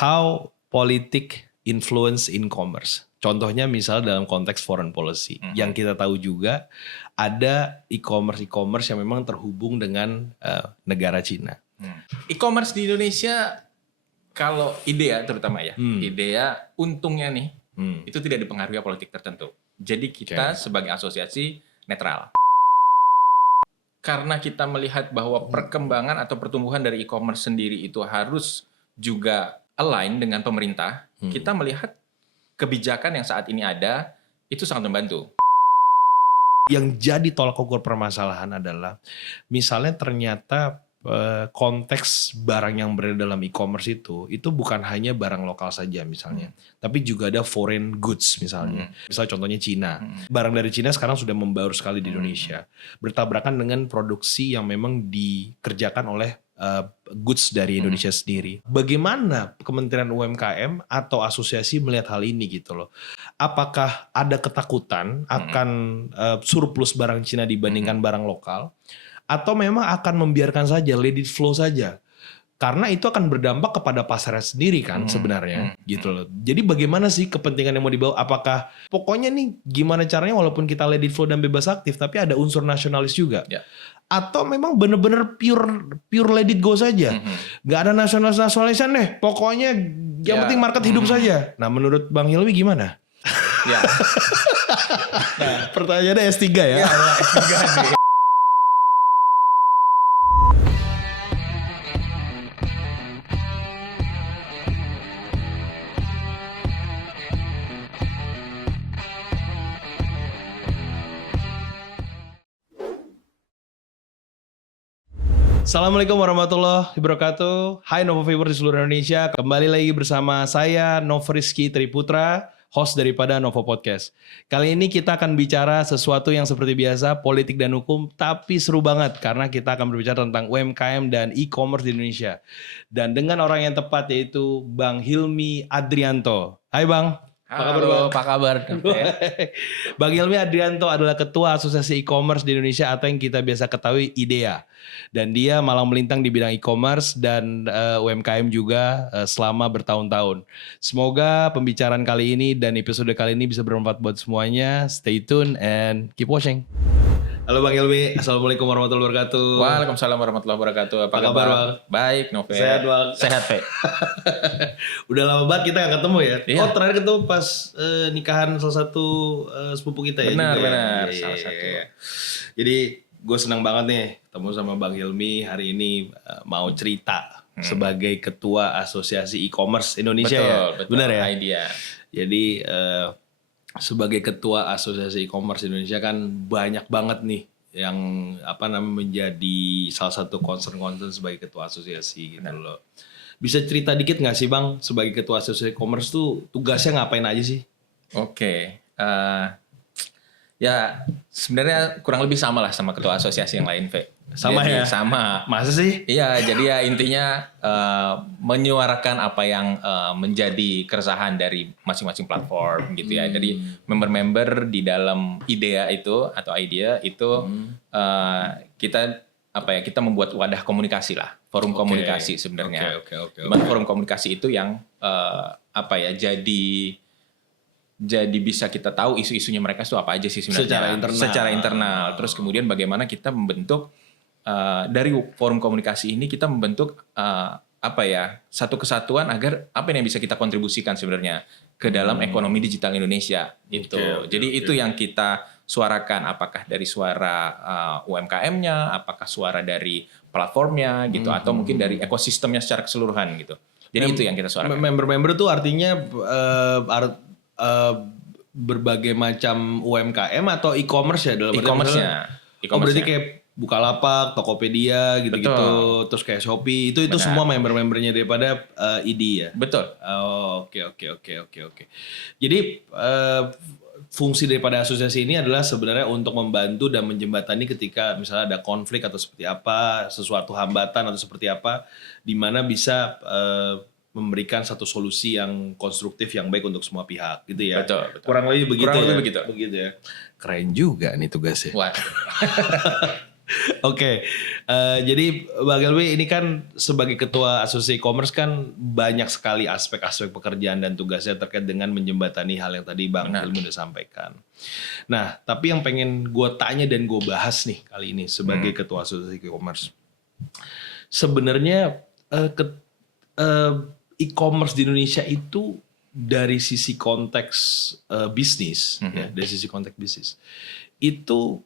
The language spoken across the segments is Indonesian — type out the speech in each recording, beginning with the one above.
how politik influence in commerce. Contohnya misal dalam konteks foreign policy. Yang kita tahu juga ada e-commerce yang memang terhubung dengan negara Cina. E-commerce di Indonesia kalau IDEA terutama ya, IDEA untungnya nih itu tidak dipengaruhi politik tertentu. Jadi kita sebagai asosiasi netral. Karena kita melihat bahwa perkembangan atau pertumbuhan dari e-commerce sendiri itu harus juga align dengan pemerintah, kita melihat kebijakan yang saat ini ada itu sangat membantu. Yang jadi tolak ukur permasalahan adalah misalnya ternyata konteks barang yang berada dalam e-commerce itu bukan hanya barang lokal saja misalnya, tapi juga ada foreign goods misalnya. Misal contohnya Cina. Barang dari Cina sekarang sudah membaur sekali di Indonesia. Bertabrakan dengan produksi yang memang dikerjakan oleh goods dari Indonesia sendiri. Bagaimana Kementerian UMKM atau asosiasi melihat hal ini gitu loh? Apakah ada ketakutan akan surplus barang Cina dibandingkan barang lokal? Atau memang akan membiarkan saja, let it flow saja? Karena itu akan berdampak kepada pasarnya sendiri kan sebenarnya gitu loh. Jadi bagaimana sih kepentingan yang mau dibawa? Apakah pokoknya nih gimana caranya walaupun kita let it flow dan bebas aktif tapi ada unsur nasionalis juga? Atau memang benar-benar pure let it go saja? Gak ada nasionalisan deh. Pokoknya yang penting market hidup saja. Nah menurut Bang Hilmi gimana? Ya. Nah, pertanyaannya S3 ya? Ya S3 nih. Assalamualaikum warahmatullahi wabarakatuh. Hai Novo Viewers di seluruh Indonesia. Kembali lagi bersama saya Novo Rizky Triputra, host daripada Novo Podcast. Kali ini kita akan bicara sesuatu yang seperti biasa, politik dan hukum, tapi seru banget karena kita akan berbicara tentang UMKM dan e-commerce di Indonesia. Dan dengan orang yang tepat yaitu Bang Hilmi Adrianto. Hai Bang. Apa kabar? Bang Hilmi Adrianto adalah Ketua Asosiasi E-commerce di Indonesia atau yang kita biasa ketahui IDEA. Dan dia malang melintang di bidang e-commerce dan UMKM juga selama bertahun-tahun. Semoga pembicaraan kali ini dan episode kali ini bisa bermanfaat buat semuanya. Stay tune and keep watching. Halo Bang Hilmi, Assalamualaikum warahmatullahi wabarakatuh. Waalaikumsalam warahmatullahi wabarakatuh. Apa kabar Bang? Baik, Novel. Sehat Bang. Sehat, Pe. Udah lama banget kita gak ketemu ya. Iya. Oh terakhir ketemu pas nikahan salah satu sepupu kita ya. Benar, Iya, salah satu. iya. Jadi gue senang banget nih ketemu sama Bang Hilmi hari ini mau cerita sebagai Ketua Asosiasi E-commerce Indonesia. Betul. Benar ya? Idea. Jadi sebagai Ketua Asosiasi E-commerce Indonesia kan banyak banget nih yang menjadi salah satu concern sebagai Ketua Asosiasi gitu loh. Bisa cerita dikit nggak sih Bang sebagai Ketua Asosiasi E-commerce tuh tugasnya ngapain aja sih? Oke. Ya sebenarnya kurang lebih sama lah sama ketua asosiasi yang lain, Fe. Sama Jadi, ya? Sama. Masa sih? Iya, jadi ya intinya menyuarakan apa yang menjadi keresahan dari masing-masing platform gitu ya. Jadi member-member di dalam IDEA itu atau IDEA itu kita membuat wadah komunikasi lah, forum komunikasi sebenarnya. Dimana forum komunikasi itu yang jadi bisa kita tahu isu-isunya mereka itu apa aja sih sebenarnya secara internal. Terus kemudian bagaimana kita membentuk dari forum komunikasi ini kita membentuk satu kesatuan agar apa yang bisa kita kontribusikan sebenarnya ke dalam ekonomi digital Indonesia itu. Jadi itu yang kita suarakan, apakah dari suara UMKM-nya, apakah suara dari platformnya gitu atau mungkin dari ekosistemnya secara keseluruhan gitu. Jadi itu yang kita suarakan. Member-member tuh artinya berbagai macam UMKM atau e-commerce ya dalam e-commerce-nya. Oh berarti kayak Bukalapak, Tokopedia gitu-gitu, terus kayak Shopee itu semua member-membernya daripada ID ya. Betul. Oh, oke. Jadi fungsi daripada asosiasi ini adalah sebenarnya untuk membantu dan menjembatani ketika misalnya ada konflik atau seperti apa, sesuatu hambatan atau seperti apa, di mana bisa memberikan satu solusi yang konstruktif yang baik untuk semua pihak gitu ya. Betul. Kurang lebih begitu. Kurang lebih begitu. Begitu ya. Keren juga nih tugasnya. Wah. Oke, jadi Bang Helmi ini kan sebagai ketua asosiasi e-commerce kan banyak sekali aspek-aspek pekerjaan dan tugasnya terkait dengan menjembatani hal yang tadi Bang Helmi udah sampaikan. Nah, tapi yang pengen gue tanya dan gue bahas nih kali ini sebagai ketua asosiasi e-commerce. Sebenarnya e-commerce di Indonesia itu dari sisi konteks bisnis, ya, dari sisi konteks bisnis itu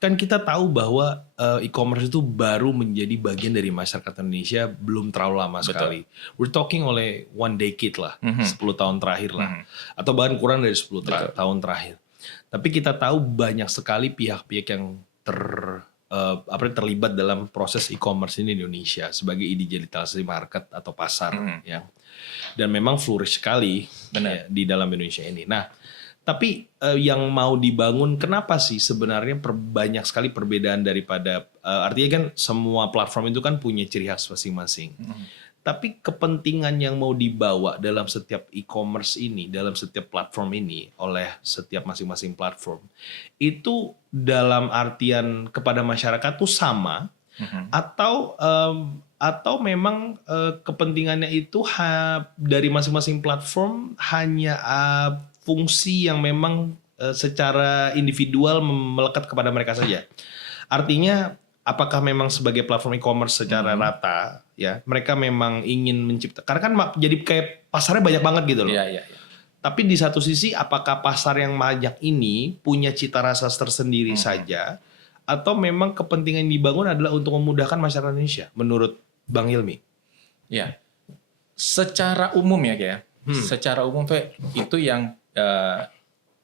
kan kita tahu bahwa e-commerce itu baru menjadi bagian dari masyarakat Indonesia belum terlalu lama sekali. We're talking oleh 1 decade lah, 10 tahun terakhir lah, atau bahkan kurang dari 10 tahun terakhir. Tapi kita tahu banyak sekali pihak-pihak yang terlibat dalam proses e-commerce ini di Indonesia sebagai digitalisasi market atau pasar, ya. Dan memang flourish sekali ya, di dalam Indonesia ini. Nah, tapi yang mau dibangun, kenapa sih sebenarnya banyak sekali perbedaan daripada, artinya kan semua platform itu kan punya ciri khas masing-masing. Tapi kepentingan yang mau dibawa dalam setiap e-commerce ini, dalam setiap platform ini, oleh setiap masing-masing platform, itu dalam artian kepada masyarakat tuh sama, atau memang kepentingannya itu dari masing-masing platform hanya fungsi yang memang secara individual melekat kepada mereka saja. Artinya apakah memang sebagai platform e-commerce secara rata ya mereka memang ingin mencipta, karena kan jadi kayak pasarnya banyak banget gitu loh. Iya. Tapi di satu sisi apakah pasar yang banyak ini punya cita rasa tersendiri saja, atau memang kepentingan yang dibangun adalah untuk memudahkan masyarakat Indonesia menurut Bang Hilmi? Ya, secara umum ya, secara umum itu yang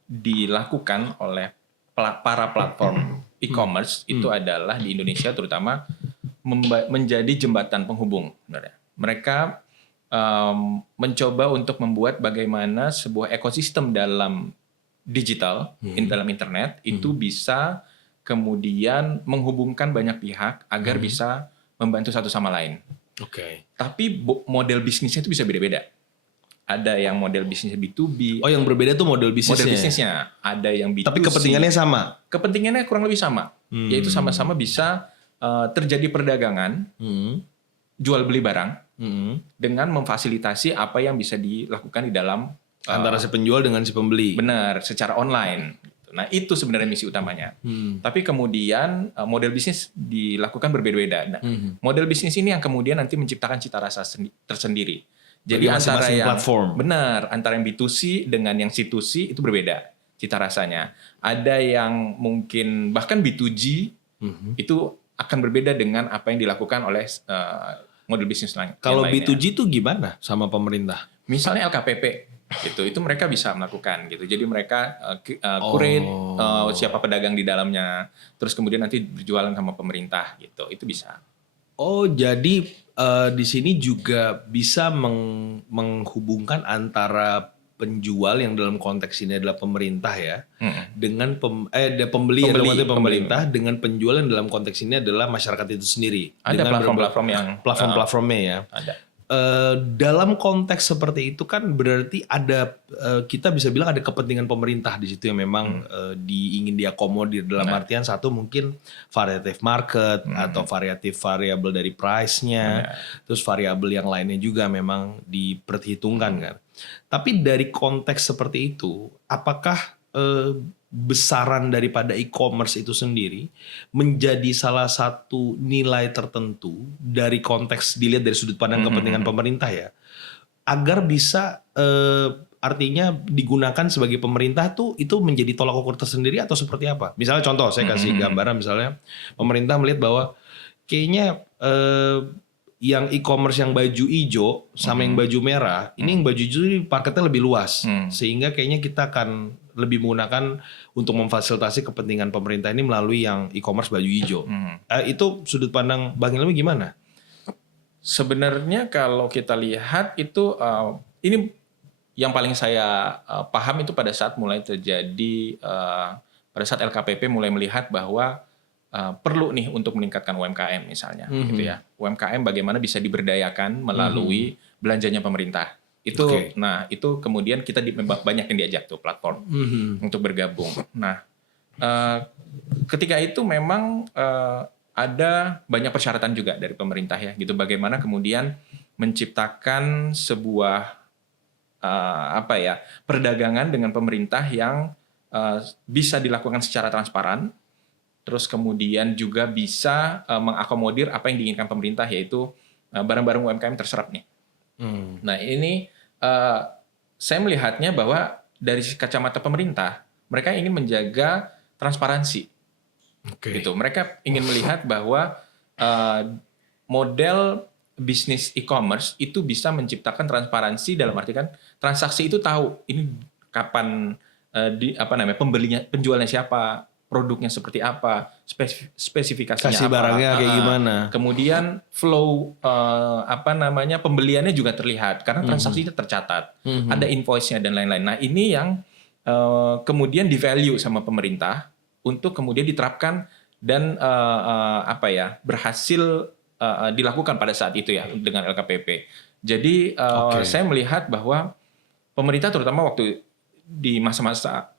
dilakukan oleh para platform e-commerce itu adalah di Indonesia terutama menjadi jembatan penghubung. Mereka mencoba untuk membuat bagaimana sebuah ekosistem dalam digital, dalam internet itu bisa kemudian menghubungkan banyak pihak agar bisa membantu satu sama lain. Oke. Tapi model bisnisnya itu bisa beda-beda. Ada yang model bisnisnya B2B. Oh, yang berbeda tuh model bisnisnya. Model bisnisnya. Ada yang B2C. Tapi kepentingannya sama. Kepentingannya kurang lebih sama. Yaitu sama-sama bisa terjadi perdagangan, jual beli barang, dengan memfasilitasi apa yang bisa dilakukan di dalam antara si penjual dengan si pembeli. Benar, secara online. Nah, itu sebenarnya misi utamanya. Tapi kemudian model bisnis dilakukan berbeda-beda. Nah, model bisnis ini yang kemudian nanti menciptakan cita rasa tersendiri. Jadi antara yang platform. Benar, antara yang B2C dengan yang C2C itu berbeda cita rasanya. Ada yang mungkin bahkan B2G itu akan berbeda dengan apa yang dilakukan oleh model bisnis lain. Kalau B2G itu gimana sama pemerintah? Misalnya LKPP itu mereka bisa melakukan gitu. Jadi mereka curate siapa pedagang di dalamnya, terus kemudian nanti berjualan sama pemerintah gitu. Itu bisa. Oh, jadi di sini juga bisa menghubungkan antara penjual yang dalam konteks ini adalah pemerintah ya, dengan pembeli yang dalam pemerintah, dengan penjual yang dalam konteks ini adalah masyarakat itu sendiri. Ada platform-platform yang platform-platformnya ya. Ada. Dalam konteks seperti itu kan berarti ada kita bisa bilang ada kepentingan pemerintah di situ yang memang ingin diakomodir dalam artian satu mungkin variatif market atau variabel dari price-nya, terus variabel yang lainnya juga memang diperhitungkan kan. Tapi dari konteks seperti itu, apakah besaran daripada e-commerce itu sendiri menjadi salah satu nilai tertentu dari konteks dilihat dari sudut pandang kepentingan pemerintah ya, agar bisa artinya digunakan sebagai pemerintah tuh itu menjadi tolak ukur tersendiri atau seperti apa? Misalnya contoh saya kasih gambaran, misalnya pemerintah melihat bahwa kayaknya yang e-commerce yang baju hijau sama yang baju merah, ini yang baju hijau marketnya lebih luas, sehingga kayaknya kita akan lebih menggunakan untuk memfasilitasi kepentingan pemerintah ini melalui yang e-commerce baju hijau. Itu sudut pandang Bang Hilmi gimana? Sebenarnya kalau kita lihat itu ini yang paling saya paham itu pada saat mulai terjadi pada saat LKPP mulai melihat bahwa perlu nih untuk meningkatkan UMKM misalnya, gitu ya. UMKM bagaimana bisa diberdayakan melalui belanjanya pemerintah. Itu, nah itu kemudian kita banyak yang diajak tuh platform untuk bergabung. Nah, ketika itu memang ada banyak persyaratan juga dari pemerintah ya gitu. Bagaimana kemudian menciptakan sebuah perdagangan dengan pemerintah yang bisa dilakukan secara transparan, terus kemudian juga bisa mengakomodir apa yang diinginkan pemerintah, yaitu barang-barang UMKM terserap nih. Nah ini saya melihatnya bahwa dari kacamata pemerintah, mereka ingin menjaga transparansi. Gitu. Mereka ingin melihat bahwa model bisnis e-commerce itu bisa menciptakan transparansi, dalam arti kan transaksi itu tahu ini kapan pembelinya, penjualnya siapa, produknya seperti apa, spesifikasinya kasih apa, barangnya kayak gimana. Kemudian flow pembeliannya juga terlihat karena transaksinya tercatat, ada invoice-nya dan lain-lain. Nah ini yang kemudian di value sama pemerintah untuk kemudian diterapkan dan berhasil dilakukan pada saat itu ya dengan LKPP. Jadi saya melihat bahwa pemerintah terutama waktu di masa-masa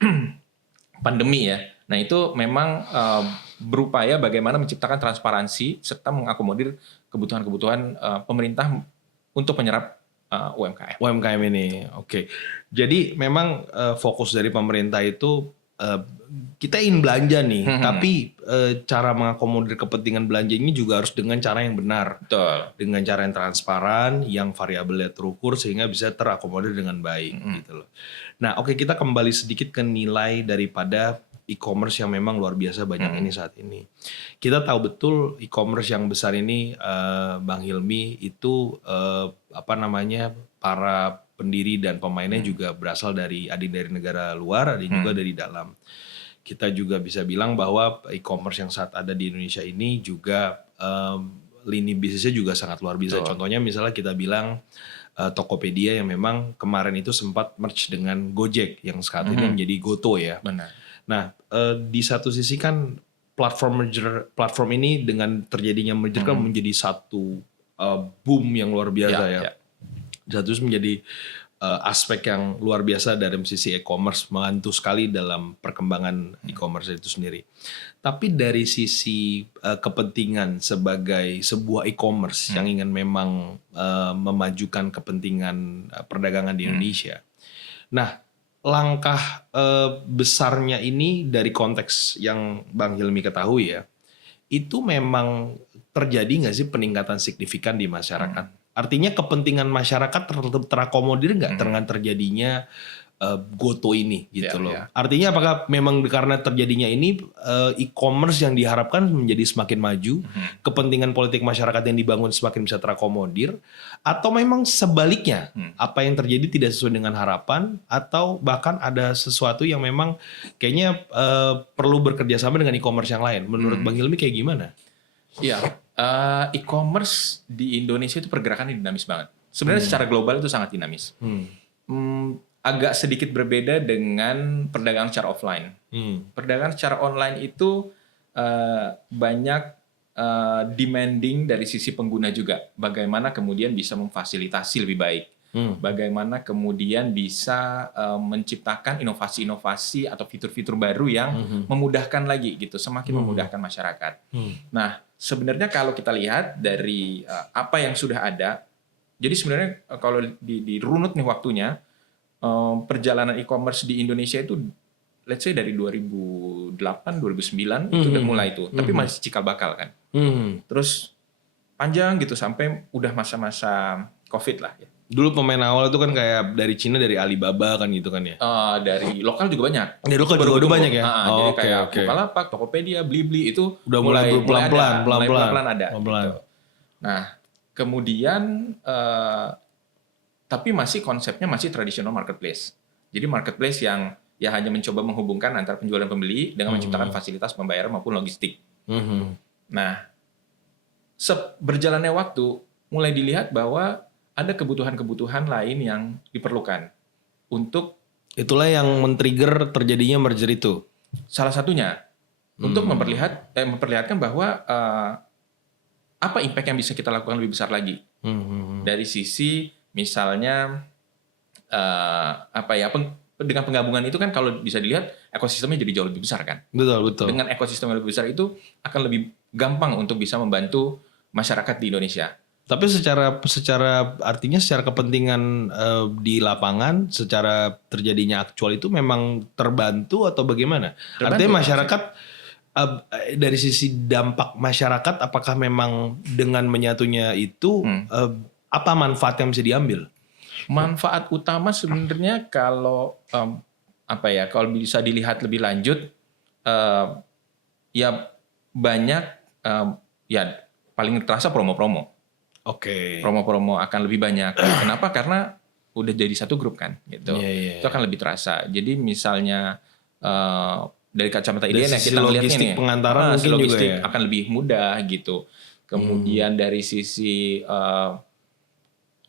pandemi ya, nah itu memang berupaya bagaimana menciptakan transparansi serta mengakomodir kebutuhan-kebutuhan pemerintah untuk menyerap UMKM. UMKM ini, oke. Jadi memang fokus dari pemerintah itu kita ingin belanja nih, tapi cara mengakomodir kepentingan belanja ini juga harus dengan cara yang benar. Betul. Dengan cara yang transparan, yang variabelnya terukur sehingga bisa terakomodir dengan baik gitu loh. Nah, kita kembali sedikit ke nilai daripada e-commerce yang memang luar biasa banyak ini saat ini. Kita tahu betul e-commerce yang besar ini, Bang Hilmi, itu para pendiri dan pemainnya juga berasal dari negara luar, ada juga dari dalam. Kita juga bisa bilang bahwa e-commerce yang saat ada di Indonesia ini juga lini bisnisnya juga sangat luar biasa. Betul. Contohnya misalnya kita bilang Tokopedia yang memang kemarin itu sempat merge dengan Gojek yang saat ini menjadi Goto ya. Benar. Nah, di satu sisi kan platform ini dengan terjadinya merger kan menjadi satu boom yang luar biasa ya. Satu menjadi aspek yang luar biasa dari sisi e-commerce, membantu sekali dalam perkembangan e-commerce itu sendiri. Tapi dari sisi kepentingan sebagai sebuah e-commerce yang ingin memang memajukan kepentingan perdagangan di Indonesia. Nah, langkah besarnya ini dari konteks yang Bang Hilmi ketahui ya, itu memang terjadi nggak sih peningkatan signifikan di masyarakat? Artinya kepentingan masyarakat terakomodir nggak dengan terjadinya Goto ini gitu loh. Artinya apakah memang karena terjadinya ini e-commerce yang diharapkan menjadi semakin maju, kepentingan politik masyarakat yang dibangun semakin bisa terakomodir, atau memang sebaliknya apa yang terjadi tidak sesuai dengan harapan, atau bahkan ada sesuatu yang memang kayaknya perlu bekerjasama dengan e-commerce yang lain. Menurut Bang Hilmi kayak gimana? Iya, e-commerce di Indonesia itu pergerakannya dinamis banget. Sebenarnya secara global itu sangat dinamis. Agak sedikit berbeda dengan perdagangan secara offline. Perdagangan secara online itu banyak demanding dari sisi pengguna juga. Bagaimana kemudian bisa memfasilitasi lebih baik. Bagaimana kemudian bisa menciptakan inovasi-inovasi atau fitur-fitur baru yang memudahkan lagi gitu, semakin memudahkan masyarakat. Nah, sebenarnya kalau kita lihat dari apa yang sudah ada, jadi sebenarnya kalau dirunut nih waktunya, perjalanan e-commerce di Indonesia itu let's say dari 2008 2009 itu udah mulai itu, tapi masih cikal bakal kan. Terus panjang gitu sampai udah masa-masa Covid lah ya. Dulu pemain awal itu kan kayak dari Cina, dari Alibaba kan gitu kan ya. Dari lokal juga banyak. Dari lokal juga banyak ya. Jadi kayak Bukalapak, Tokopedia, Blibli itu udah mulai pelan-pelan ada. Pelan-pelan. Gitu. Nah, kemudian tapi masih konsepnya masih tradisional marketplace. Jadi marketplace yang ya hanya mencoba menghubungkan antara penjual dan pembeli dengan menciptakan fasilitas pembayaran maupun logistik. Nah, berjalannya waktu mulai dilihat bahwa ada kebutuhan-kebutuhan lain yang diperlukan untuk itulah yang men-trigger terjadinya merger itu. Salah satunya untuk memperlihatkan bahwa apa impact yang bisa kita lakukan lebih besar lagi. Dari sisi misalnya dengan penggabungan itu kan kalau bisa dilihat ekosistemnya jadi jauh lebih besar kan. Betul. Dengan ekosistem yang lebih besar itu akan lebih gampang untuk bisa membantu masyarakat di Indonesia. Tapi secara artinya secara kepentingan di lapangan, secara terjadinya aktual itu memang terbantu atau bagaimana? Artinya masyarakat dari sisi dampak masyarakat, apakah memang dengan menyatunya itu apa manfaat yang bisa diambil? Manfaat utama sebenarnya kalau kalau bisa dilihat lebih lanjut, ya banyak ya paling terasa promo-promo. Oke. Promo-promo akan lebih banyak. Kenapa? Karena udah jadi satu grup kan, gitu. Itu akan lebih terasa. Jadi misalnya dari kacamata IDN ya kita ngeliatnya nih, pengantaran mungkin logistik juga ya. akan lebih mudah gitu. Kemudian dari sisi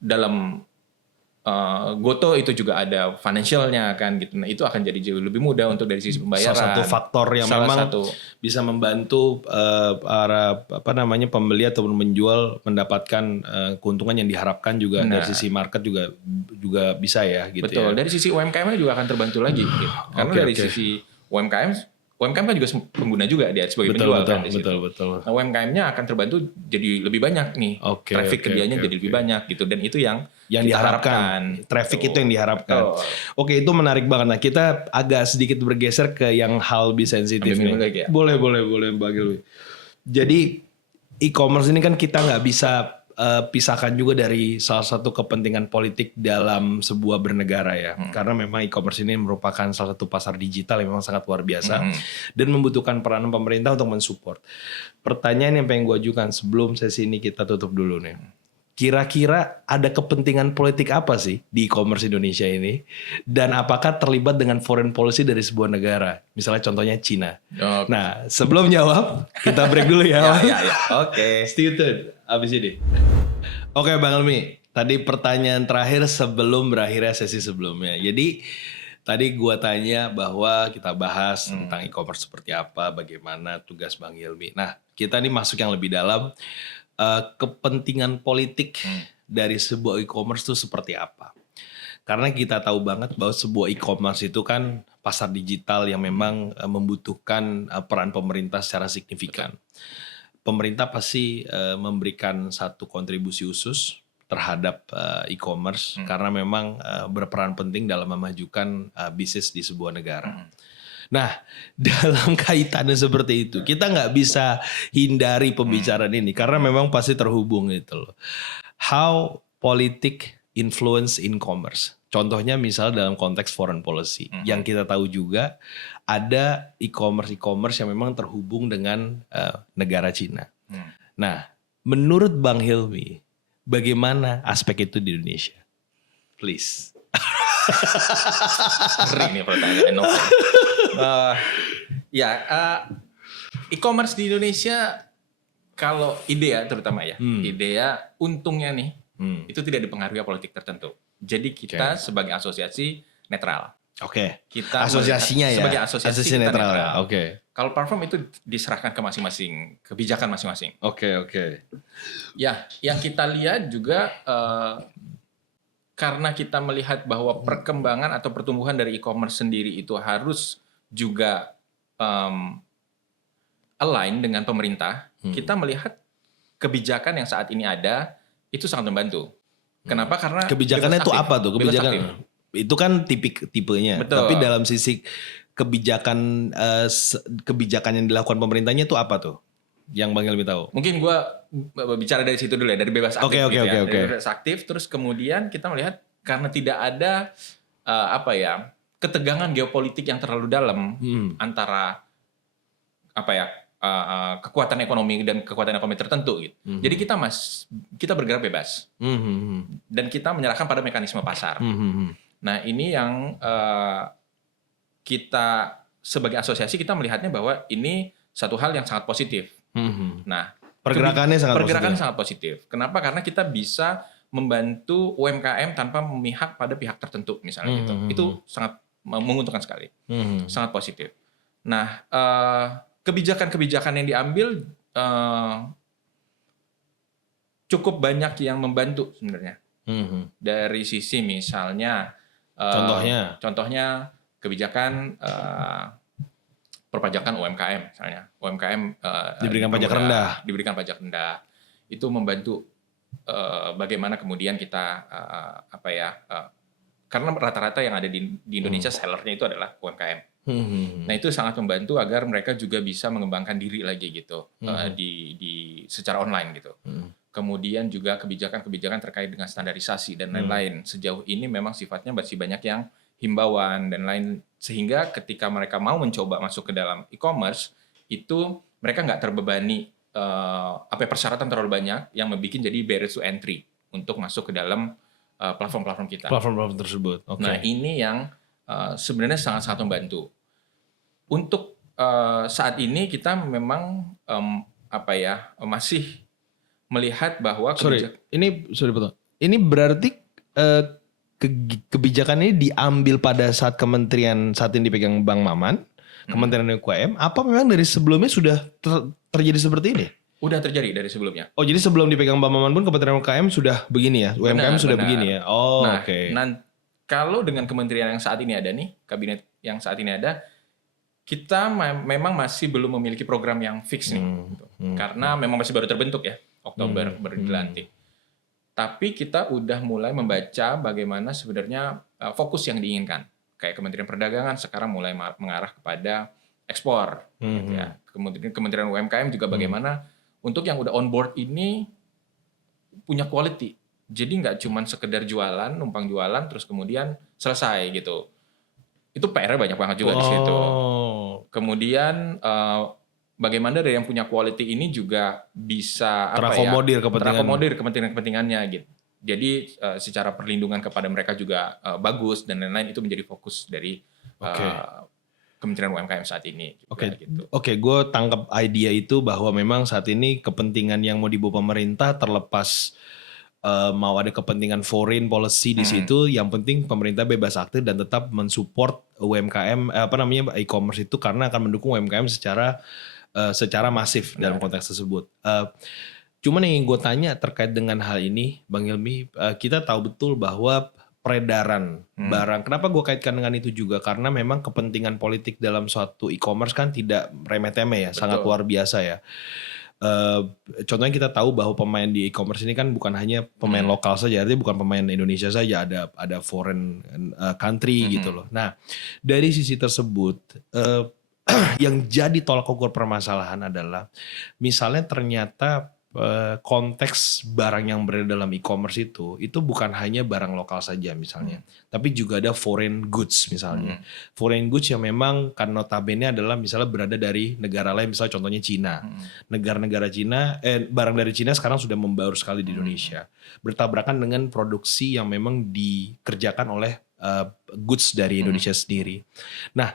dalam Goto itu juga ada financialnya kan gitu. Nah itu akan jadi jauh lebih mudah untuk dari sisi pembayaran. Salah satu faktor yang memang bisa membantu para pembeli ataupun menjual mendapatkan keuntungan yang diharapkan juga dari sisi market juga bisa ya gitu. Betul. Dari sisi UMKM juga akan terbantu lagi gitu. Karena dari sisi UMKM kan juga pengguna juga dia sebagai penjual kan di situ. Betul. Nah, UMKM-nya akan terbantu jadi lebih banyak nih. Traffic kerjanya jadi lebih banyak gitu, dan itu yang diharapkan. Traffic itu yang diharapkan. Oke, itu menarik banget. Nah, kita agak sedikit bergeser ke yang hal lebih sensitif nih. Boleh Mbak Gilby. Jadi e-commerce ini kan kita nggak bisa pisahkan juga dari salah satu kepentingan politik dalam sebuah bernegara ya. Karena memang e-commerce ini merupakan salah satu pasar digital yang memang sangat luar biasa dan membutuhkan peranan pemerintah untuk mensupport. Pertanyaan yang pengen gue ajukan sebelum sesi ini kita tutup dulu nih. Kira-kira ada kepentingan politik apa sih di e-commerce Indonesia ini? Dan apakah terlibat dengan foreign policy dari sebuah negara? Misalnya contohnya Cina. Nah, sebelum jawab, kita break dulu ya. Oke. Stay tuned abis ini. Oke Bang Helmi, tadi pertanyaan terakhir sebelum berakhirnya sesi sebelumnya. Jadi tadi gua tanya bahwa kita bahas tentang e-commerce seperti apa, bagaimana tugas Bang Helmi. Nah, kita ini masuk yang lebih dalam. Kepentingan politik dari sebuah e-commerce itu seperti apa? Karena kita tahu banget bahwa sebuah e-commerce itu kan pasar digital yang memang membutuhkan peran pemerintah secara signifikan. Pemerintah pasti memberikan satu kontribusi khusus terhadap e-commerce karena memang berperan penting dalam memajukan bisnis di sebuah negara. Nah, dalam kaitannya seperti itu, kita nggak bisa hindari pembicaraan ini karena memang pasti terhubung itu loh. How politik influence in commerce. Contohnya misal dalam konteks foreign policy. Yang kita tahu juga ada e-commerce yang memang terhubung dengan negara Cina. Nah, menurut Bang Helmi, bagaimana aspek itu di Indonesia? Please. Sering nih pertanyaan e-commerce di Indonesia kalau IDEA terutama ya, IDEA untungnya nih itu tidak dipengaruhi politik tertentu. Jadi kita sebagai asosiasi netral. Kita asosiasinya ya. Sebagai asosiasi netral. Kalau platform itu diserahkan ke masing-masing kebijakan masing-masing. Ya, yang kita lihat juga karena kita melihat bahwa perkembangan atau pertumbuhan dari e-commerce sendiri itu harus juga align dengan pemerintah, kita melihat kebijakan yang saat ini ada itu sangat membantu. Kenapa? Karena kebijakannya itu apa tuh? Kebijakan itu kan tipenya. Betul. Tapi dalam sisi kebijakan yang dilakukan pemerintahnya itu apa tuh? Yang Bang Helmi tahu. Mungkin gue bicara dari situ dulu ya, dari bebas aktif. Dari bebas aktif, terus kemudian kita melihat karena tidak ada ketegangan geopolitik yang terlalu dalam antara kekuatan ekonomi dan kekuatan ekonomi tertentu gitu. Jadi kita bergerak bebas. Dan kita menyerahkan pada mekanisme pasar. Nah, ini yang kita sebagai asosiasi kita melihatnya bahwa ini satu hal yang sangat positif. Nah, pergerakannya sangat positif. Kenapa? Karena kita bisa membantu UMKM tanpa memihak pada pihak tertentu misalnya gitu. Itu sangat menguntungkan sekali. Sangat positif. Nah, kebijakan-kebijakan yang diambil cukup banyak yang membantu sebenarnya. Dari sisi misalnya Contohnya kebijakan perpajakan UMKM misalnya. UMKM diberikan pajak rendah. Itu membantu bagaimana kemudian kita karena rata-rata yang ada di Indonesia sellernya itu adalah UMKM. Nah itu sangat membantu agar mereka juga bisa mengembangkan diri lagi gitu di secara online gitu. Kemudian juga kebijakan-kebijakan terkait dengan standarisasi dan lain-lain. Sejauh ini memang sifatnya masih banyak yang himbauan dan lain, sehingga ketika mereka mau mencoba masuk ke dalam e-commerce itu mereka nggak terbebani persyaratan terlalu banyak yang membuat jadi barrier to entry untuk masuk ke dalam platform-platform kita. Platform-platform tersebut. Okay. Nah ini yang sebenarnya sangat-sangat membantu. Untuk saat ini kita memang masih melihat bahwa ini berarti kebijakan ini diambil pada saat kementerian saat ini dipegang Bang Maman, Kementerian UMKM, apa memang dari sebelumnya sudah terjadi seperti ini? Udah terjadi dari sebelumnya. Oh, jadi sebelum dipegang Bang Maman pun Kementerian UMKM sudah begini ya? UMKM sudah begini ya? Oh, oke. Nah, kalau dengan kementerian yang saat ini ada nih, kabinet yang saat ini ada, kita memang masih belum memiliki program yang fix nih. Karena memang masih baru terbentuk ya, Oktober baru dilantik. Tapi kita udah mulai membaca bagaimana sebenarnya fokus yang diinginkan. Kayak Kementerian Perdagangan sekarang mulai mengarah kepada ekspor. Gitu ya. Kemudian Kementerian UMKM juga bagaimana untuk yang udah on board ini punya quality. Jadi nggak cuma sekedar jualan, numpang jualan, terus kemudian selesai gitu. Itu PR banyak banget juga di situ. Kemudian bagaimana dari yang punya quality ini juga bisa terakomodir kepentingannya gitu. Jadi secara perlindungan kepada mereka juga bagus dan lain-lain, itu menjadi fokus dari Kementerian UMKM saat ini. Oke, gue tangkap idea itu bahwa memang saat ini kepentingan yang mau dibawa pemerintah terlepas mau ada kepentingan foreign policy di situ, yang penting pemerintah bebas aktif dan tetap mensupport UMKM e-commerce itu karena akan mendukung UMKM secara masif dalam konteks tersebut. Cuman yang gue tanya terkait dengan hal ini, Bang Hilmi, kita tahu betul bahwa peredaran barang, kenapa gue kaitkan dengan itu juga, karena memang kepentingan politik dalam suatu e-commerce kan tidak remeh-temeh ya, sangat luar biasa ya. Contohnya kita tahu bahwa pemain di e-commerce ini kan bukan hanya pemain lokal saja, artinya bukan pemain Indonesia saja, ada foreign country gitu loh. Nah dari sisi tersebut yang jadi tolak ukur permasalahan adalah misalnya ternyata konteks barang yang berada dalam e-commerce itu bukan hanya barang lokal saja misalnya, tapi juga ada foreign goods misalnya. Foreign goods yang memang kan notabene adalah misalnya berada dari negara lain, misalnya contohnya Cina. Negara-negara Cina, barang dari Cina sekarang sudah membaur sekali di Indonesia. Bertabrakan dengan produksi yang memang dikerjakan oleh goods dari Indonesia sendiri. Nah,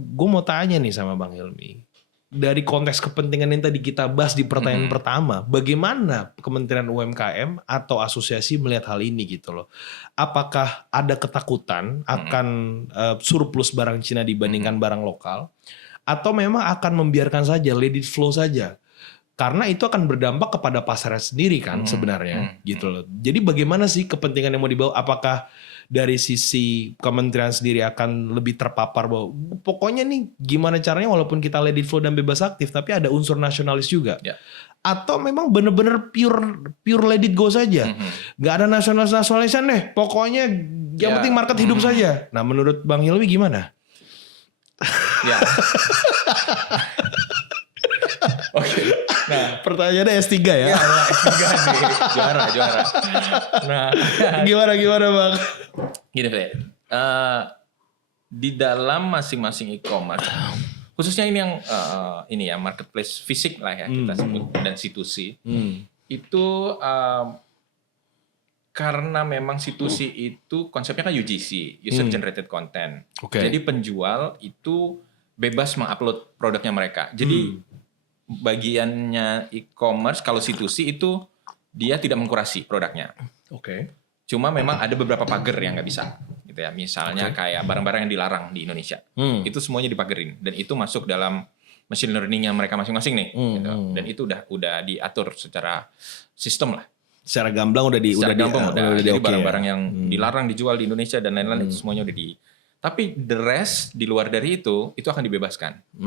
gue mau tanya nih sama Bang Hilmi, dari konteks kepentingan yang tadi kita bahas di pertanyaan pertama, bagaimana Kementerian UMKM atau asosiasi melihat hal ini gitu loh? Apakah ada ketakutan akan surplus barang Cina dibandingkan barang lokal, atau memang akan membiarkan saja, let it flow saja? Karena itu akan berdampak kepada pasarnya sendiri kan sebenarnya gitu loh. Jadi bagaimana sih kepentingan yang mau dibawa? Apakah dari sisi kementerian sendiri akan lebih terpapar bahwa pokoknya nih gimana caranya walaupun kita let it flow dan bebas aktif tapi ada unsur nasionalis juga, atau memang benar-benar pure let it go saja, nggak ada nasionalisan deh, pokoknya yang penting market hidup saja. Nah menurut Bang Hilmi gimana? Oke. Nah, pertanyaannya S3 ya? S3 sih. Juara. Nah, gimana Bang? Gini, Fe. Di dalam masing-masing e-commerce, khususnya ini yang marketplace fisik lah ya kita sebut, dan situsi, itu karena memang situsi itu konsepnya kan UGC, user generated content. Jadi penjual itu bebas mengupload produknya mereka. Jadi bagiannya e-commerce kalau situsi itu dia tidak mengkurasi produknya. Cuma memang ada beberapa pagar yang nggak bisa, gitu ya. Misalnya kayak barang-barang yang dilarang di Indonesia, itu semuanya dipagerin dan itu masuk dalam machine learningnya mereka masing-masing nih. Gitu. Dan itu udah diatur secara sistem lah. secara gamblang udah jadi oke barang-barang ya? yang dilarang dijual di Indonesia dan lain-lain itu semuanya udah tapi the rest di luar dari itu akan dibebaskan.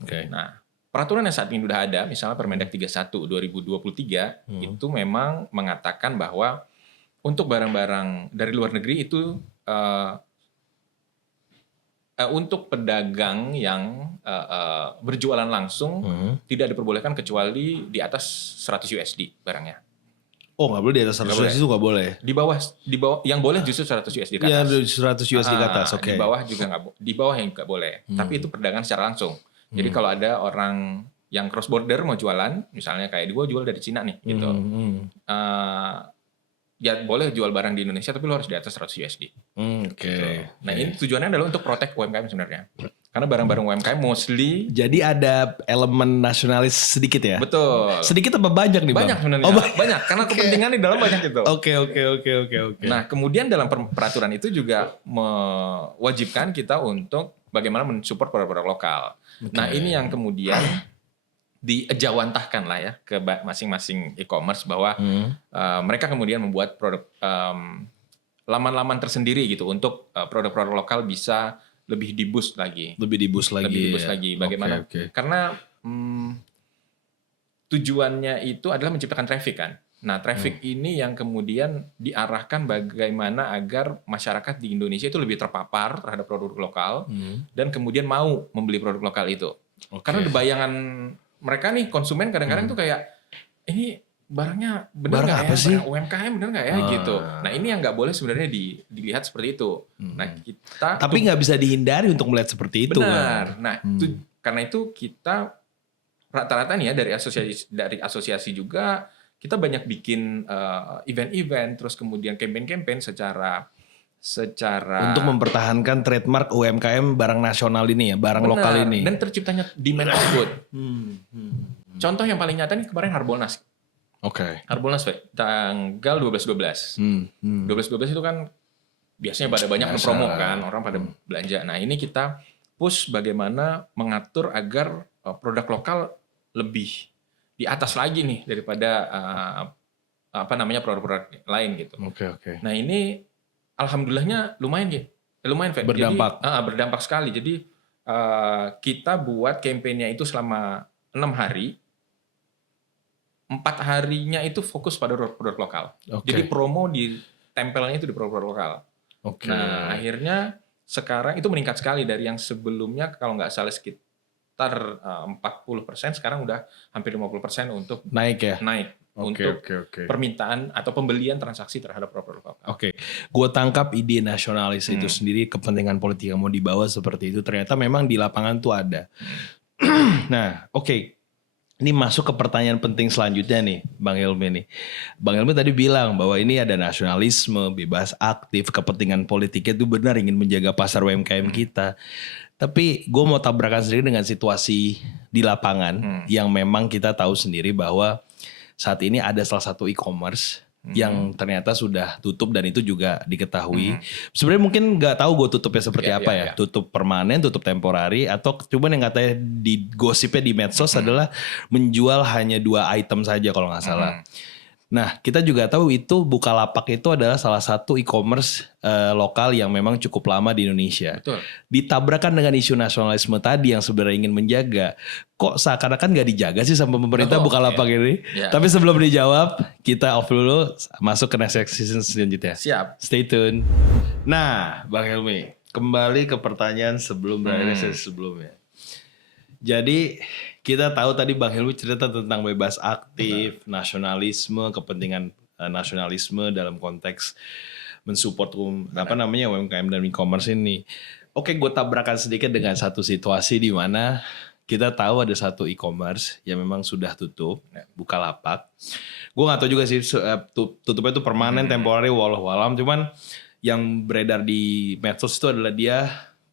Oke. Nah, peraturan yang saat ini udah ada, misalnya Permendag 31 2023 itu memang mengatakan bahwa untuk barang-barang dari luar negeri itu untuk pedagang yang berjualan langsung tidak diperbolehkan kecuali di atas 100 USD barangnya. Oh, nggak boleh di atas 100 USD itu nggak boleh. Di bawah yang boleh justru 100 USD ke Ya, atas. 100 USD ke atas, oke. Di bawah juga di bawah yang nggak boleh. Tapi itu perdagangan secara langsung. Jadi kalau ada orang yang cross border mau jualan, misalnya kayak gue jual dari Cina nih, gitu. Ya boleh jual barang di Indonesia, tapi lo harus di atas 100 USD. Oke. Nah ini tujuannya adalah untuk protect UMKM sebenarnya. Karena barang-barang UMKM mostly. Jadi ada elemen nasionalis sedikit ya? Betul. Sedikit apa banyak nih Bang? Banyak sebenarnya. Banyak. Karena kepentingan di dalam banyak itu. Oke. Nah kemudian dalam peraturan itu juga mewajibkan kita untuk bagaimana mensupport produk-produk lokal. Nah ini yang kemudian dijawantahkan lah ya ke masing-masing e-commerce bahwa mereka kemudian membuat produk laman-laman tersendiri gitu untuk produk-produk lokal bisa lebih di-boost lagi. Lebih di-boost lagi. Bagaimana? Karena tujuannya itu adalah menciptakan traffic kan. Nah, traffic ini yang kemudian diarahkan bagaimana agar masyarakat di Indonesia itu lebih terpapar terhadap produk lokal dan kemudian mau membeli produk lokal itu. Karena bayangan mereka nih konsumen kadang-kadang tuh kayak ini barangnya benar nggak ya? Barang UMKM benar nggak ya gitu. Nah ini yang nggak boleh sebenarnya dilihat seperti itu. Nah kita tapi nggak bisa dihindari untuk melihat seperti itu. Benar. Kan? Nah karena itu kita rata-rata nih ya dari asosiasi juga kita banyak bikin event-event terus kemudian campaign-campaign secara untuk mempertahankan trademark UMKM barang nasional ini ya, barang lokal ini. Dan terciptanya demand tersebut. Contoh yang paling nyata nih kemarin Harbolnas. Harbolnas tanggal 12/12. 12/12 itu kan biasanya pada banyak promo kan, orang pada belanja. Nah ini kita push bagaimana mengatur agar produk lokal lebih di atas lagi nih daripada produk-produk lain gitu. Nah ini alhamdulillahnya lumayan Fed. Berdampak. Jadi, berdampak sekali. Jadi kita buat kampanye itu selama 6 hari. 4 harinya itu fokus pada produk lokal. Jadi promo ditempelnya itu di produk lokal. Nah akhirnya sekarang itu meningkat sekali dari yang sebelumnya kalau nggak salah sekitar 40%, sekarang udah hampir 50% untuk naik untuk permintaan atau pembelian transaksi terhadap produk lokal. Gue tangkap ide nasionalis itu sendiri, kepentingan politik yang mau dibawa seperti itu ternyata memang di lapangan tuh ada. Nah, ini masuk ke pertanyaan penting selanjutnya nih, Bang Hilmi nih. Bang Hilmi tadi bilang bahwa ini ada nasionalisme, bebas aktif, kepentingan politiknya itu benar ingin menjaga pasar UMKM kita. Tapi gue mau tabrakan sendiri dengan situasi di lapangan yang memang kita tahu sendiri bahwa saat ini ada salah satu e-commerce yang ternyata sudah tutup dan itu juga diketahui. Sebenarnya mungkin nggak tahu gue tutupnya seperti apa ya. Tutup permanen, tutup temporari, atau cuman yang katanya di gosipnya di medsos adalah menjual hanya 2 item saja kalau nggak salah. Nah kita juga tahu itu Bukalapak itu adalah salah satu e-commerce lokal yang memang cukup lama di Indonesia. Ditabrakan dengan isu nasionalisme tadi yang sebenarnya ingin menjaga, kok seakan-akan nggak dijaga sih sama pemerintah Bukalapak ini. Tapi sebelum dijawab, kita off dulu, masuk ke next season selanjutnya. Siap. Stay tune. Nah, Bang Hilmi, kembali ke pertanyaan sebelum berakhir sesi sebelumnya. Jadi kita tahu tadi Bang Hilmi cerita tentang bebas aktif, nasionalisme, kepentingan nasionalisme dalam konteks mensupport UMKM dan e-commerce ini. Gue tabrakan sedikit dengan satu situasi di mana kita tahu ada satu e-commerce yang memang sudah tutup, Bukalapak. Gue nggak tahu juga sih tutupnya itu permanen, temporary, walau-walam. Cuman yang beredar di medsos itu adalah dia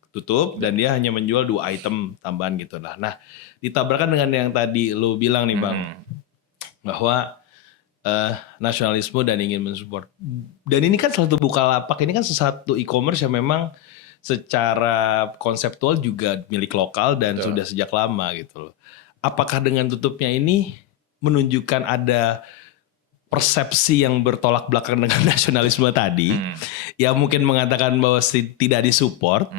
tutup dan dia hanya menjual 2 item tambahan gitu lah. Nah, ditabrakan dengan yang tadi lu bilang nih Bang, bahwa nasionalisme dan ingin mensupport. Dan ini kan salah satu Bukalapak, ini kan satu e-commerce yang memang secara konseptual juga milik lokal dan sudah sejak lama gitu loh. Apakah dengan tutupnya ini menunjukkan ada persepsi yang bertolak belakang dengan nasionalisme tadi, yang mungkin mengatakan bahwa tidak disupport,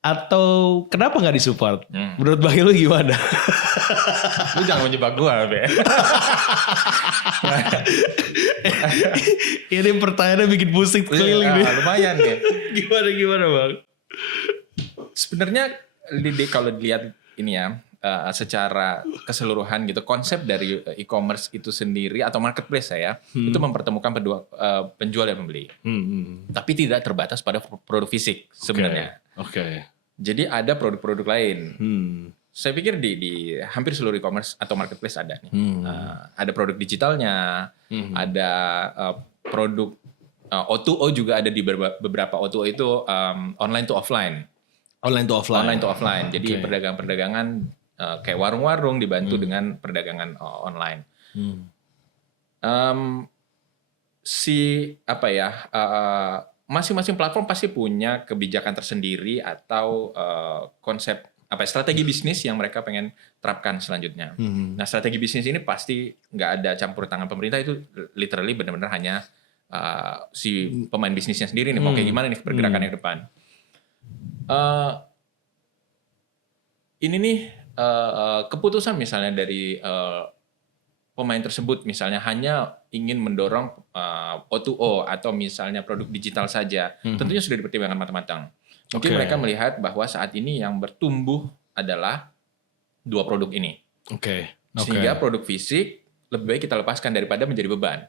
atau kenapa nggak disupport? Menurut Bang Ilu gimana? Lu jangan menjebak gua, Be. Ini pertanyaannya bikin pusing keliling nih. Lumayan nih. Gimana Bang? Sebenarnya kalau dilihat ini ya, secara keseluruhan gitu, konsep dari e-commerce itu sendiri atau marketplace itu mempertemukan penjual dan pembeli. Tapi tidak terbatas pada produk fisik sebenarnya. Oke. Jadi ada produk-produk lain. Saya pikir di hampir seluruh e-commerce atau marketplace ada nih. Ada produk digitalnya, ada produk O2O juga ada di beberapa O2O itu online to offline. Online to offline. Jadi perdagangan-perdagangan kayak warung-warung dibantu dengan perdagangan online. Masing-masing platform pasti punya kebijakan tersendiri atau konsep strategi bisnis yang mereka pengen terapkan selanjutnya. Nah, strategi bisnis ini pasti nggak ada campur tangan pemerintah, itu literally benar-benar hanya si pemain bisnisnya sendiri nih mau kayak gimana nih pergerakan yang depan. Ini nih keputusan misalnya dari pemain tersebut misalnya hanya ingin mendorong O2O atau misalnya produk digital saja, tentunya sudah dipertimbangkan matang-matang. Mungkin mereka melihat bahwa saat ini yang bertumbuh adalah dua produk ini. Sehingga produk fisik lebih baik kita lepaskan daripada menjadi beban.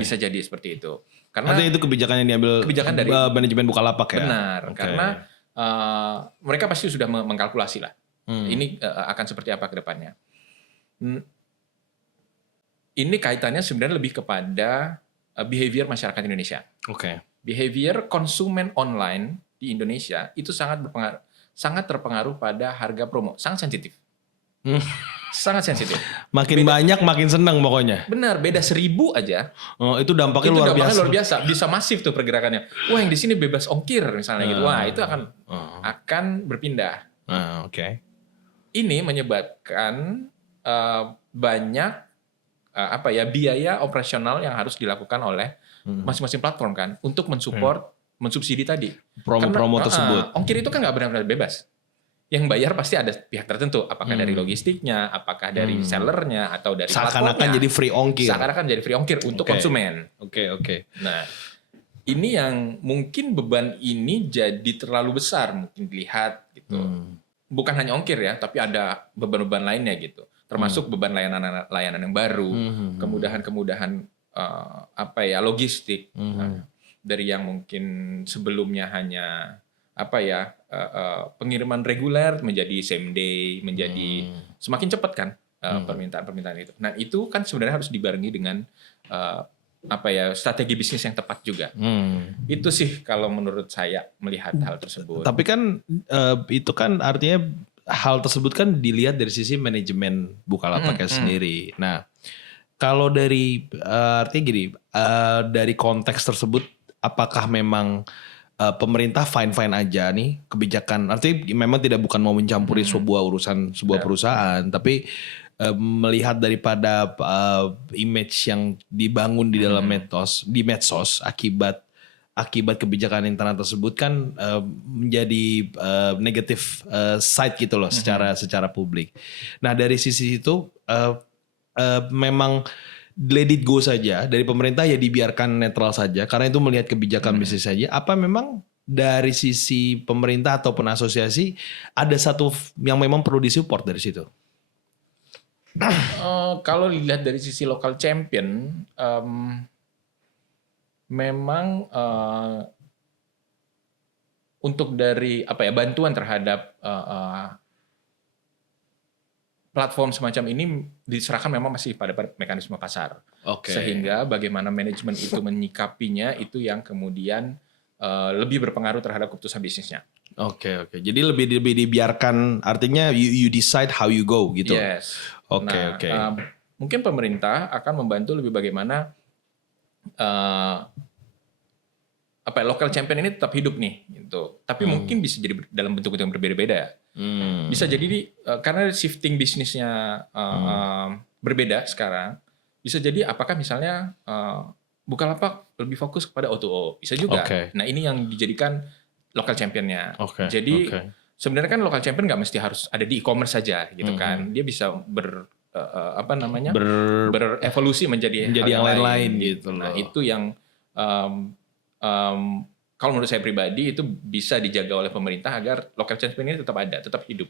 Bisa jadi seperti itu. Karena itu kebijakan yang diambil dari manajemen Bukalapak ya. Benar, karena mereka pasti sudah mengkalkulasi lah. Ini akan seperti apa ke depannya. Ini kaitannya sebenarnya lebih kepada behavior masyarakat Indonesia. Behavior konsumen online di Indonesia itu sangat terpengaruh pada harga promo, sangat sensitif. Sangat sensitif. Makin banyak makin senang pokoknya. Benar, beda 1.000 aja. Itu dampaknya luar biasa. Bisa masif tuh pergerakannya. Wah, yang di sini bebas ongkir misalnya gitu. Wah, itu akan berpindah. Ini menyebabkan banyak biaya operasional yang harus dilakukan oleh masing-masing platform kan untuk mensupport mensubsidi tadi. Promo tersebut. Ongkir itu kan nggak benar-benar bebas. Yang bayar pasti ada pihak tertentu, apakah dari logistiknya, apakah dari sellernya, atau dari seakan-akan jadi free ongkir. Seakan-akan jadi free ongkir untuk konsumen. Nah, ini yang mungkin beban ini jadi terlalu besar mungkin dilihat gitu. Bukan hanya ongkir ya, tapi ada beban-beban lainnya gitu. Termasuk beban layanan yang baru, kemudahan-kemudahan logistik. Dari yang mungkin sebelumnya hanya pengiriman reguler menjadi same day, menjadi semakin cepat kan permintaan-permintaan itu. Nah, itu kan sebenarnya harus dibarengi dengan strategi bisnis yang tepat juga. Itu sih kalau menurut saya melihat hal tersebut. Tapi kan itu kan artinya hal tersebut kan dilihat dari sisi manajemen Bukalapaknya sendiri. Nah, kalau dari artinya gini, dari konteks tersebut apakah memang pemerintah fine-fine aja nih kebijakan, artinya memang bukan mau mencampuri sebuah urusan sebuah perusahaan, tapi melihat daripada image yang dibangun di dalam medsos akibat kebijakan internal tersebut kan menjadi negatif side gitu loh secara publik. Nah, dari sisi itu memang let it go saja dari pemerintah, ya dibiarkan netral saja karena itu melihat kebijakan bisnis saja. Apa memang dari sisi pemerintah ataupun asosiasi ada satu yang memang perlu disupport dari situ? Kalau dilihat dari sisi local champion, memang untuk dari bantuan terhadap platform semacam ini diserahkan memang masih pada mekanisme pasar. Sehingga bagaimana manajemen itu menyikapinya itu yang kemudian lebih berpengaruh terhadap keputusan bisnisnya. Jadi lebih dibiarkan, artinya you decide how you go gitu. Yes. Mungkin pemerintah akan membantu lebih bagaimana local champion ini tetap hidup nih gitu. Tapi mungkin bisa jadi dalam bentuk-bentuk yang berbeda-beda. Bisa jadi karena shifting bisnisnya berbeda sekarang, Bisa jadi apakah misalnya Bukalapak lebih fokus kepada O2O, bisa juga. Nah ini yang dijadikan local championnya. Jadi sebenarnya kan local champion nggak mesti harus ada di e-commerce saja gitu kan. Dia bisa berevolusi menjadi yang lain-lain gitu loh. Nah itu yang kalau menurut saya pribadi itu bisa dijaga oleh pemerintah agar local champion ini tetap ada, tetap hidup.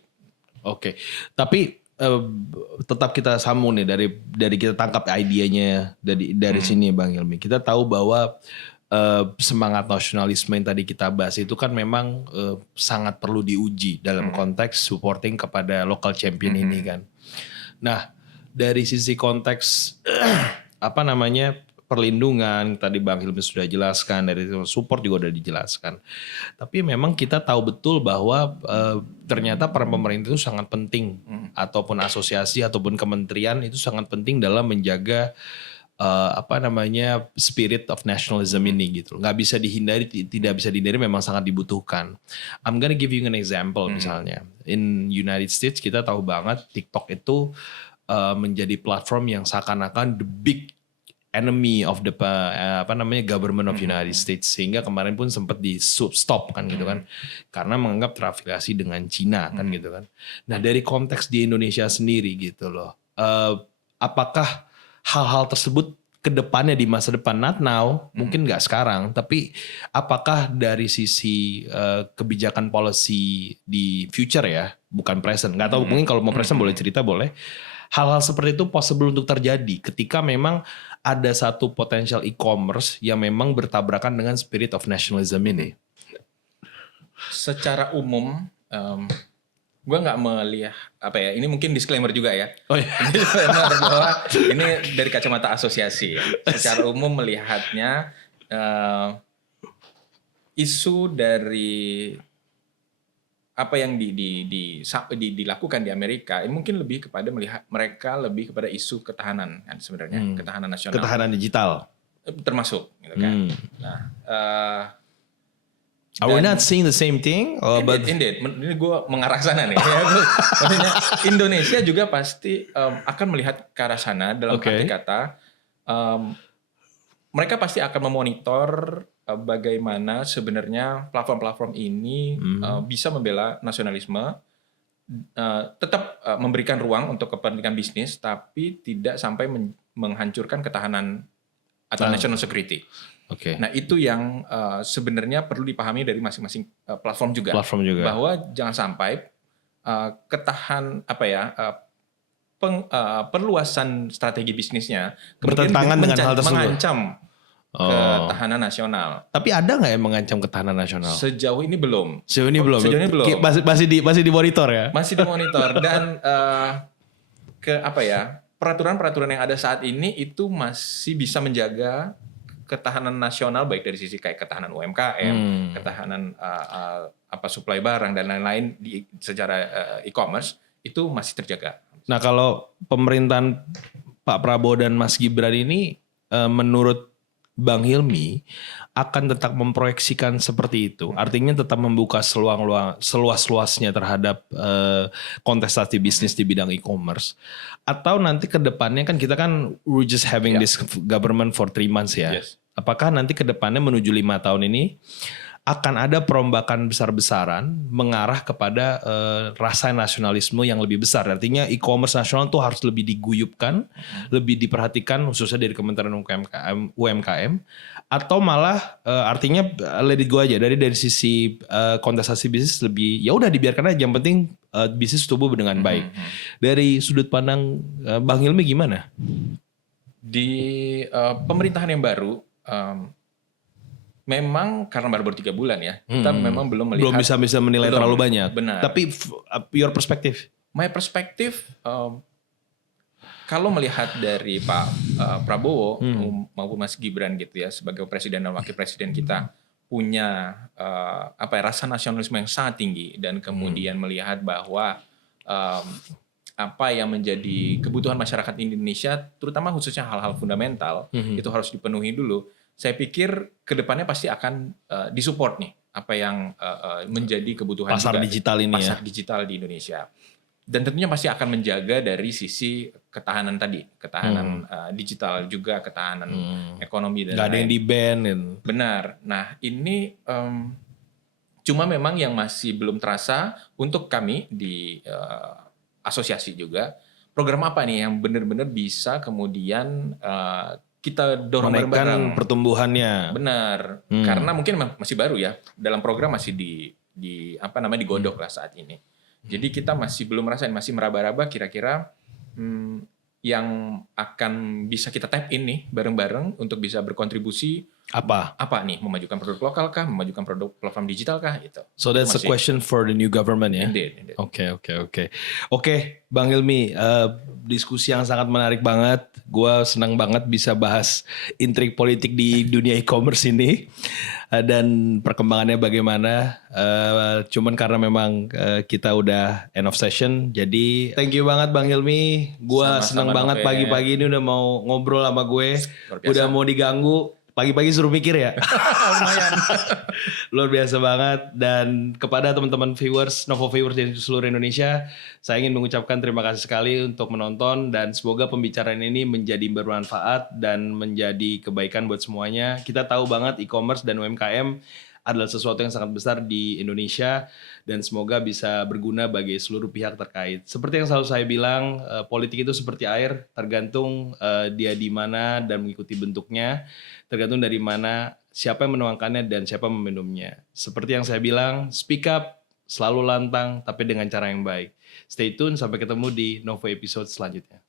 Tapi tetap kita sambung nih dari kita tangkap idenya dari sini Bang Hilmi. Kita tahu bahwa semangat nasionalisme yang tadi kita bahas itu kan memang sangat perlu diuji dalam konteks supporting kepada local champion ini kan. Nah, dari sisi konteks perlindungan tadi Bang Hilmi sudah jelaskan, dari support juga sudah dijelaskan. Tapi memang kita tahu betul bahwa ternyata peran pemerintah itu sangat penting, ataupun asosiasi ataupun kementerian itu sangat penting dalam menjaga spirit of nationalism ini gitu. Nggak bisa dihindari, tidak bisa dihindari, memang sangat dibutuhkan. I'm gonna give you an example misalnya. In United States kita tahu banget TikTok itu menjadi platform yang seakan-akan the big enemy of the government of United States, sehingga kemarin pun sempat di stop kan gitu kan, karena menganggap terafiliasi dengan Cina kan gitu kan. Nah dari konteks di Indonesia sendiri gitu loh, apakah hal-hal tersebut ke depannya di masa depan, not now, mungkin nggak sekarang, tapi apakah dari sisi kebijakan policy di future ya, bukan present, nggak tahu, mungkin kalau mau present boleh cerita, boleh. Hal-hal seperti itu possible untuk terjadi ketika memang ada satu potensial e-commerce yang memang bertabrakan dengan spirit of nationalism ini. Secara umum, gue nggak melihat ini mungkin disclaimer juga ya. Disclaimer bahwa ini dari kacamata asosiasi. Secara umum melihatnya isu dari apa yang dilakukan di Amerika ini mungkin lebih kepada melihat mereka lebih kepada isu ketahanan kan sebenarnya, ketahanan nasional, ketahanan digital termasuk gitu kan. Nah, are we not seeing the same thing? Indeed. Ini gue mengarah sana nih. Maksudnya Indonesia juga pasti akan melihat ke arah sana dalam arti kata mereka pasti akan memonitor bagaimana sebenarnya platform-platform ini bisa membela nasionalisme, tetap memberikan ruang untuk kepentingan bisnis, tapi tidak sampai menghancurkan ketahanan atau national security. Nah itu yang sebenarnya perlu dipahami dari masing-masing platform juga. Bahwa jangan sampai perluasan strategi bisnisnya bertentangan dengan hal tersebut, mengancam ketahanan nasional. Tapi ada nggak yang mengancam ketahanan nasional? Sejauh ini belum. Masih dimonitor ya? Masih dimonitor dan peraturan-peraturan yang ada saat ini itu masih bisa menjaga ketahanan nasional, baik dari sisi kayak ketahanan UMKM, ketahanan supply barang dan lain-lain secara e-commerce itu masih terjaga. Nah kalau pemerintahan Pak Prabowo dan Mas Gibran ini menurut Bang Hilmi akan tetap memproyeksikan seperti itu, artinya tetap membuka seluas-luasnya terhadap kontestasi bisnis di bidang e-commerce, atau nanti ke depannya kan kita kan we're just having this government for 3 months ya. Apakah nanti ke depannya menuju 5 tahun ini akan ada perombakan besar-besaran mengarah kepada rasa nasionalisme yang lebih besar. Artinya e-commerce nasional itu harus lebih diguyupkan, lebih diperhatikan khususnya dari Kementerian UMKM, atau malah artinya let it go aja dari sisi kontestasi bisnis lebih ya udah dibiarkan aja, yang penting bisnis tumbuh dengan baik. Dari sudut pandang Bang Hilmi gimana? Di pemerintahan yang baru memang karena baru 3 bulan ya, kita memang belum bisa menilai terlalu banyak. Benar. Tapi your perspective? My perspective, kalau melihat dari Pak Prabowo maupun Mas Gibran gitu ya, sebagai presiden dan wakil presiden kita punya rasa nasionalisme yang sangat tinggi, dan kemudian melihat bahwa apa yang menjadi kebutuhan masyarakat Indonesia, terutama khususnya hal-hal fundamental, itu harus dipenuhi dulu. Saya pikir kedepannya pasti akan disupport nih apa yang menjadi kebutuhan pasar juga, digital ini, pasar digital di Indonesia. dan tentunya pasti akan menjaga dari sisi ketahanan tadi, ketahanan digital juga, ketahanan ekonomi dan Gak ada yang lain. di-ban. Benar. Nah ini cuma memang yang masih belum terasa untuk kami di asosiasi juga, program apa nih yang benar-benar bisa kemudian kita dorong Menaikkan bareng-bareng. pertumbuhannya. Benar. Karena mungkin masih baru ya, dalam program masih digodok lah saat ini. Jadi kita masih belum merasain, masih meraba-raba kira-kira yang akan bisa kita tap in nih bareng-bareng untuk bisa berkontribusi apa nih, memajukan produk lokal kah, memajukan produk platform digital kah gitu. So that's a question for the new government ya. Indeed. Oke, Bang Hilmi, diskusi yang sangat menarik banget. Gua senang banget bisa bahas intrik politik di dunia e-commerce ini dan perkembangannya bagaimana. Cuman karena memang kita udah end of session, jadi thank you banget Bang Hilmi. Gua senang banget pagi-pagi ini udah mau ngobrol sama gue. Udah mau diganggu. Pagi-pagi suruh mikir ya. Lumayan. Luar biasa banget. Dan kepada teman-teman viewers, Novo viewers di seluruh Indonesia, saya ingin mengucapkan terima kasih sekali untuk menonton. Dan semoga pembicaraan ini menjadi bermanfaat dan menjadi kebaikan buat semuanya. Kita tahu banget e-commerce dan UMKM adalah sesuatu yang sangat besar di Indonesia. Dan semoga bisa berguna bagi seluruh pihak terkait. Seperti yang selalu saya bilang, politik itu seperti air, tergantung dia di mana dan mengikuti bentuknya. Tergantung dari mana, siapa yang menuangkannya dan siapa meminumnya. Seperti yang saya bilang, speak up, selalu lantang, tapi dengan cara yang baik. Stay tune, sampai ketemu di Novo episode selanjutnya.